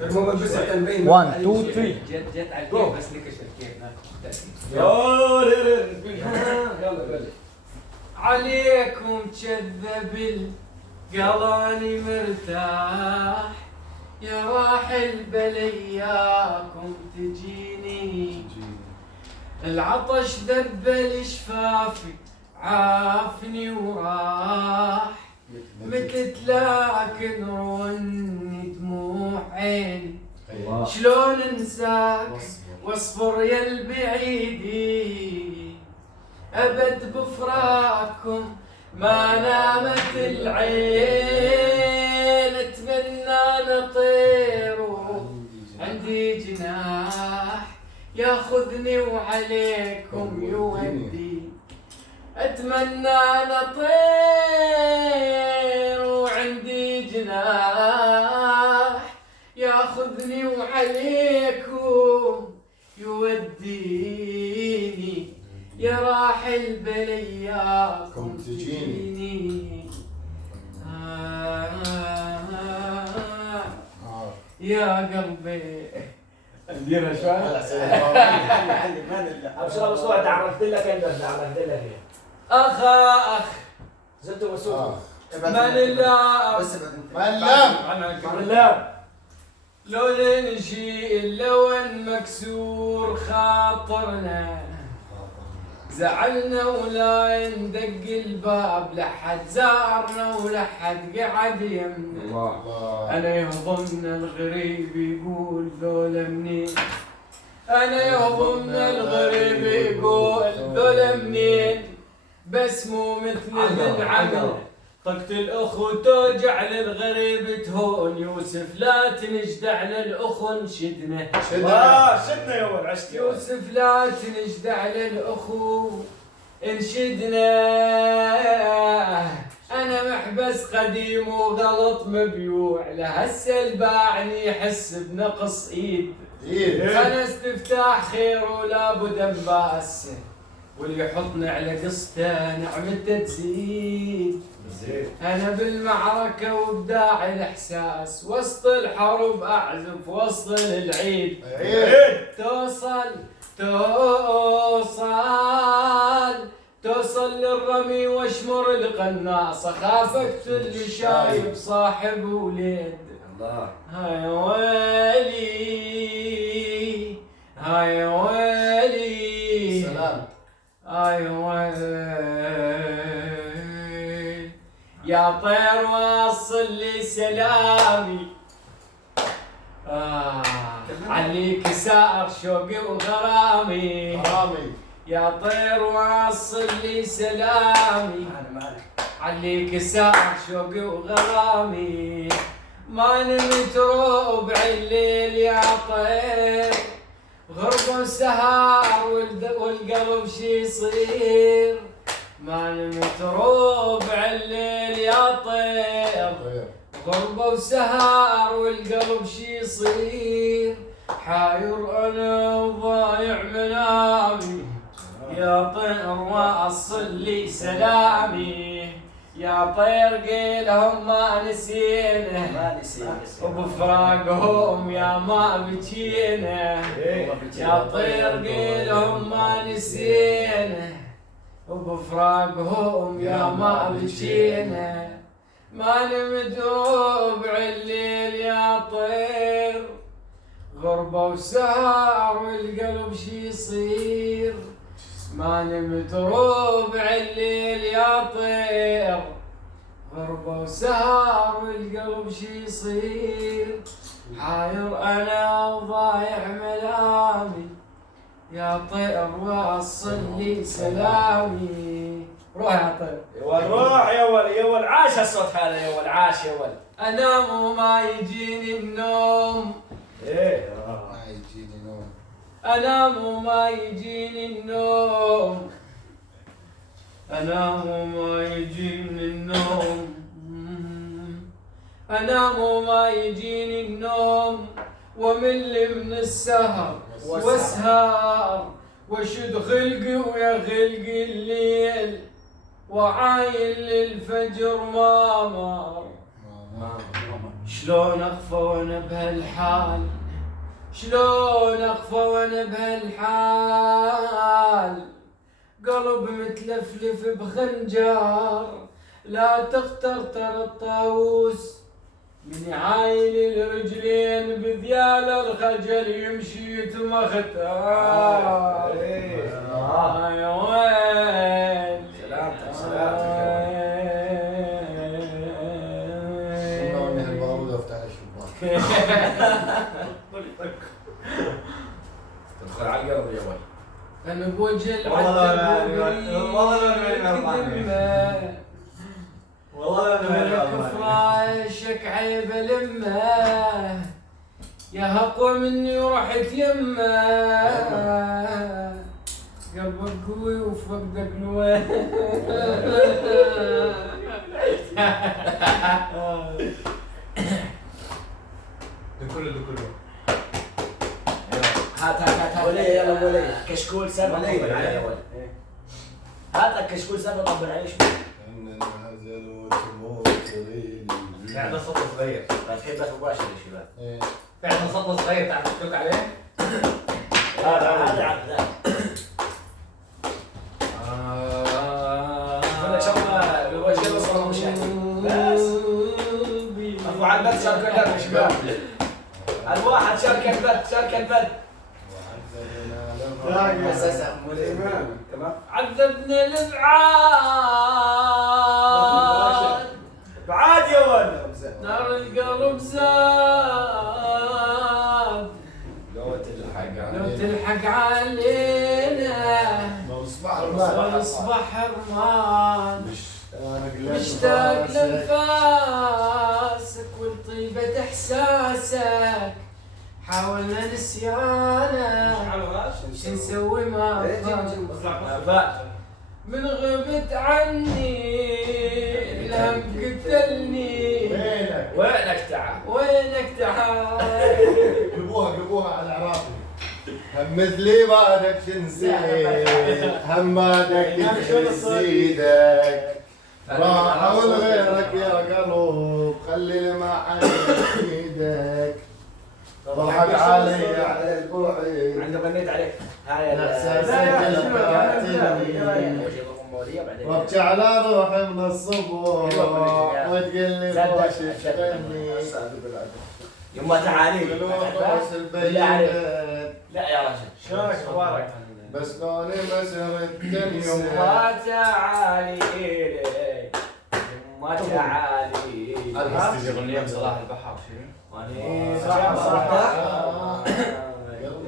المهم بس تنبين 1 2 3 جت على الكيف بس نكشف كيف يلا بلش. عليكم كذب القلاني مرتاح يا راحل بلياكم تجيني العطش ذبل شفافي عافني وراح متت لكن روني دموع عيني شلون انساك واصبر يا البعيدي ابد بفراقكم ما نامت العين اتمنى نطير عندي جناح ياخذني وعليكم يودي اتمنى نطير وعندي جناح ياخذني وعليكم يوديني يا راحل بلياكم تجيني يا قلبي نديرها شوي ابشر بصوت تعرفت لك انت تعرفت لك اخ زدت وسوق من الله بس لا لو نجي اللون مكسور خاطرنا زعلنا ولا يندق الباب لحد زارنا ولحد قعد يمنا انا يهضمنا الغريب يقول ذولا منين انا يهضمنا الغريب يقول ذولا منين بس مو مثل العمل طقت الاخو توجع للغريب تهون يوسف لا تنجدع للاخو نشدنا شدنا يا ولد عشت يوسف لا تنجدع للاخو انشدنا انا محبس قديم وغلط مبيوع لهسه الباعني يحس بنقص ايد انا استفتاح خير ولا بد انباسه واللي يحطني على قصته نعمته تزيد انا بالمعركه وابداع الاحساس وسط الحرب اعزف وسط العيد توصل للرمي واشمر القناص اخاف اقتل اللي شايب صاحب وليد الله هاي ويلي هاي ويلي سلام هاي ويلي يا طير وصل لي سلامي عليك سائر شوقي وغرامي يا طير وصل لي سلامي عليك سائر شوقي وغرامي ما نمت ربع الليل يا طير غربة وسهر والقلب شي يصير ما نمت ربع الليل يا طير غربة وسهر والقلب شي يصير حاير انا وضايع منامي يا طير واصل لي سلامي يا طير قيلهم ما نسينا وبفراقهم يا ما بجينا يا طير قيلهم ما نسينا وبفراقهم يا ما بجينا ما نمت ربع الليل يا طير غربة وسهر والقلب شي يصير ما نمت ربع الليل يا طير غربة وسهر والقلب شي يصير حاير انا وضايع ملامي يا طير وصل لي سلامي روح يا طير روح يا ولد يا ولد عاش الصوت هذا يا ولد عاش يا ولد انام وما يجيني النوم ما يجيني نوم انام وما يجيني النوم انام وما يجيني النوم انام وما يجيني النوم ومل من السهر واسهر واشد خلقي ويا خلقي الليل وعايل للفجر ما مر شلون اخفى وانا بهالحال، شلون اخفى وانا بهالحال، قلب متلفلف بخنجر، لا تختر ترى الطاووس، من عايل الرجلين بذيال الخجل يمشي يتمختار. يا وين سلامتك سلامتك تدخل على القلب يا ولد. انا بوجه والله لك فراشك عيب لمه، يا اقوى مني ورحت يمه، قلبك قوي وفقدك نواه. دكله هات ولي يلا ولي كشكول سبع ولي. طبل عليه يا ولد. هات لك كشكول سبع طبل عليه شوي. فعلا صوت صغير، فتحب بس مباشر يا شباب. فعلا صوت صغير تعرف تشتك عليه؟ هذا عبد خلنا شغله بالوجه بس والله مش بس ارفع البث شارك البث يا شباب. الواحد شارك البث شارك البث. تمام. عذبنا الابعاد، بعاد يا ولد. نار القلب زاد، لو تلحق لو تلحق علينا اصبح اصبح رمان، مشتاق لانفاسك ولطيبة احساسك، حاولنا نسيانك شو نسوي ما من غبت عني الهم قتلني. وينك تعال؟ وينك تعال؟ قلبوها على العراقي. هم مثلي بعدك شنسيت، هم بعدك نسيدك، راح اقول غيرك يا قلب، خلي ما حد ايدك، ضحك علي على البعد، عنده غنيت عليك. هاي احساسك وابكي على روحي من الصبح وتقول لي خوش تغني يما تعالي. روس البيت. لا يا رجل. شلونك اخبارك؟ بس لوني مسر الدنيا يما تعالي يما تعالي. تجي اغنيه بصلاح البحر شنو؟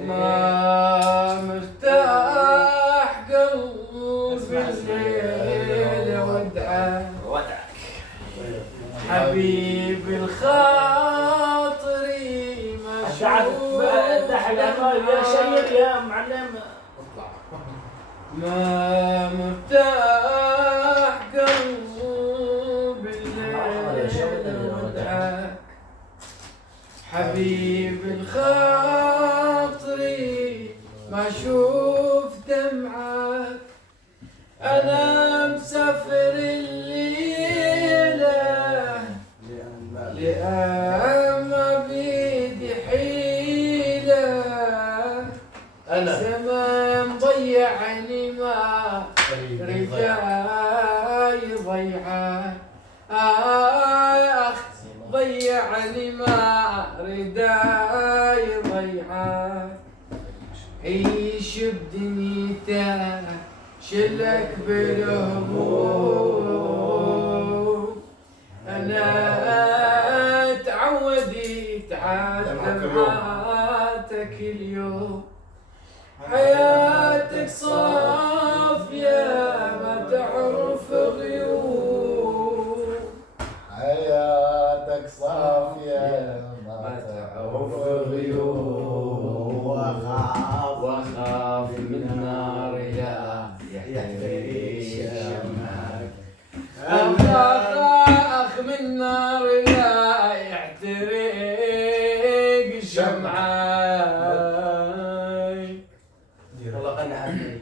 ما مرتاح قلبي الليل ودعك حبيبي الخاطري ما شوف يا شيخ يا معلم. ما مرتاح قلبي الليل ودعك حبيبي الخاطري ما اشوف دمعك، انا مسافر الليله لأن ما بيدي حيله، انا زمان ضيعني ما رجع يضيعك، اخ ضيعني ما ردا يضيعك، عيش بدنيتك شلك بالهموم، انا تعودت على دمعاتك اليوم، حياتك صافية ما تعرف غيوم، حياتك صافية ما تعرف غيوم، واخاف من نار لا يحترق شمعك، اخاف من نار لا يحترق شمعك. والله غنى عني.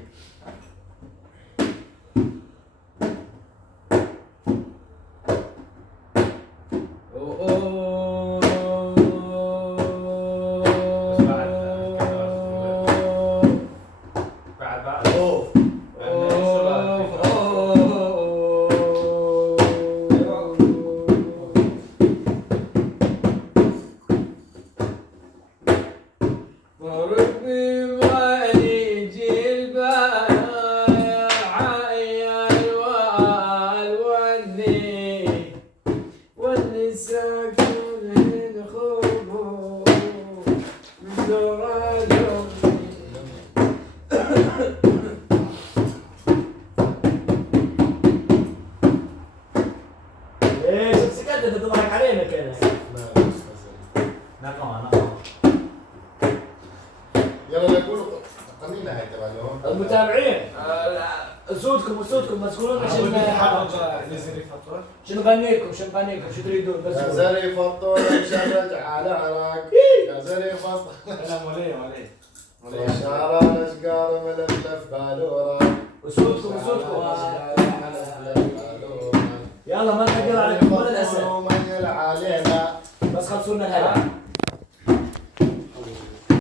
المتابعين صوتكم ما تقولون شو نغني لكم شو تريدون بس يا زلي فطور شرج على عراق يا زلي فطور انا موليه شعر الاشقار ملفلف بالورا وصوتكم يلا ما نقدر عليكم ولا الاسئله من علينا بس خلصونا الهلا